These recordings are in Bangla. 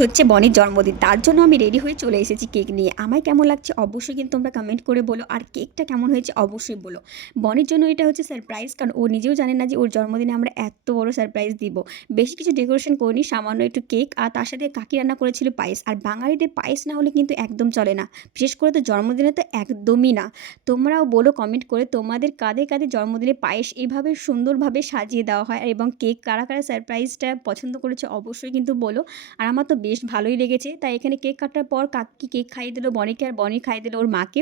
হচ্ছে বনির জন্মদিন, তার জন্য আমি রেডি হয়ে চলে এসেছি কেক নিয়ে। আমায় কেমন লাগছে অবশ্যই কিন্তু তোমরা কমেন্ট করে বলো, আর কেকটা কেমন হয়েছে অবশ্যই বলো। বনির জন্য এটা হচ্ছে সারপ্রাইজ, কারণ ও নিজেও জানে না যে ওর জন্মদিনে আমরা এত বড় সারপ্রাইজ দিব। বেশি কিছু ডেকোরেশন করিনি, সামান্য একটু কেক আর তার সাথে কাকি রান্না করেছিল পায়েস। আর বাঙালিদের পায়েস না হলে কিন্তু একদম চলে না, বিশেষ করে তো জন্মদিনে তো একদমই না। তোমরাও বলো কমেন্ট করে তোমাদের কাদের কাদের জন্মদিনে পায়েস এইভাবে সুন্দরভাবে সাজিয়ে দেওয়া হয়, এবং কেক কারা কারা সারপ্রাইজটা পছন্দ করেছে অবশ্যই কিন্তু বলো। আর আমার তো বেশ ভালোই লেগেছে। তাই এখানে কেক কাটার পর কাকি কেক খাইয়ে দিল বনিকে, আর বনি খাইয়ে দিল ওর মাকে।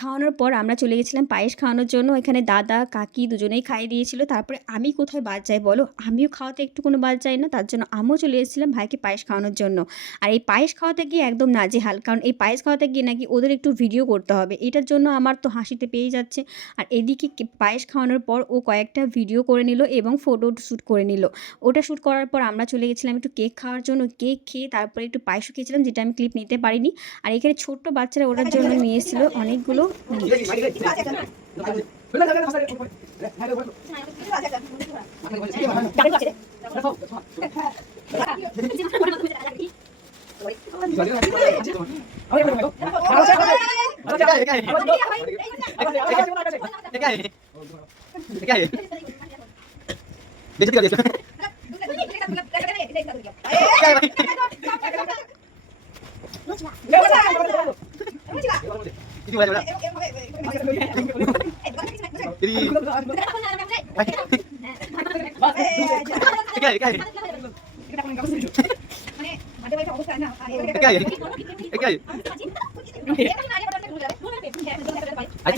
খাওয়ানোর পর আমরা চলে গেছিলাম পায়েস খাওয়ানোর জন্য। এখানে দাদা কাকি দুজনেই খাইয়ে দিয়েছিল। তারপরে আমি কোথায় বাদ যাই বলো, আমিও খাওয়াতে একটু কোনো বাদ যাই না, তার জন্য আমিও চলে এসেছিলাম ভাইকে পায়েস খাওয়ানোর জন্য। আর এই পায়েস খাওয়াতে গিয়ে একদম নাজেহাল, কারণ এই পায়েস খাওয়াতে গিয়ে নাকি ওদের একটু ভিডিও করতে হবে, এটার জন্য আমার তো হাসিতে পেয়ে যাচ্ছে। আর এদিকে পায়েস খাওয়ানোর পর ও কয়েকটা ভিডিও করে নিল এবং ফটো শ্যুট করে নিল। ওটা শ্যুট করার পর আমরা চলে গেছিলাম একটু কেক খাওয়ার জন্য। কেক খেয়ে তারপরে একটু পায়েসও খেয়েছিলাম, যেটা আমি ক্লিপ নিতে পারিনি। আর এখানে ছোট্ট বাচ্চারা ওটার জন্য নিয়ে এসেছিল অনেকগুলো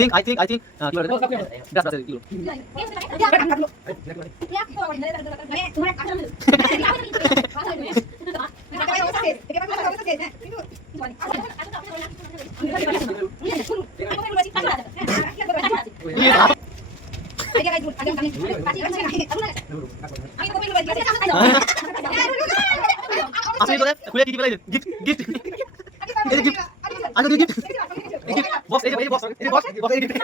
I think that's it. আসলে তো খুলে কি কি বলে গিফট গিফট এই গিফট আগে গিফট বক্স এই যে বক্স এই বক্স বক্স এই গিফট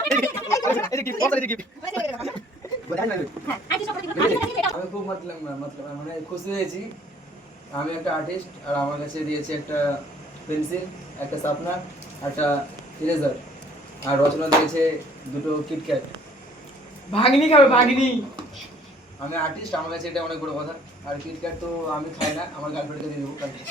এই গিফট বক্স এই গিফট আমি খুব মানে খুশি হয়েছি। আমি একটা আর্টিস্ট, আর আমার কাছে দিয়েছে একটা পেন্সিল, একটা শার্পনার, একটা ইরেজার, আর রচনা দিয়েছে দুটো কিটক্যাট। ভাগনি খাবে ভাগনি। আমি আর্টিস্ট, আমার কাছে এটা অনেক বড় কথা। আর কিটক্যাট তো আমি খাই না, আমার গার্লফ্রেন্ডকে দিয়ে দেবো কালকে।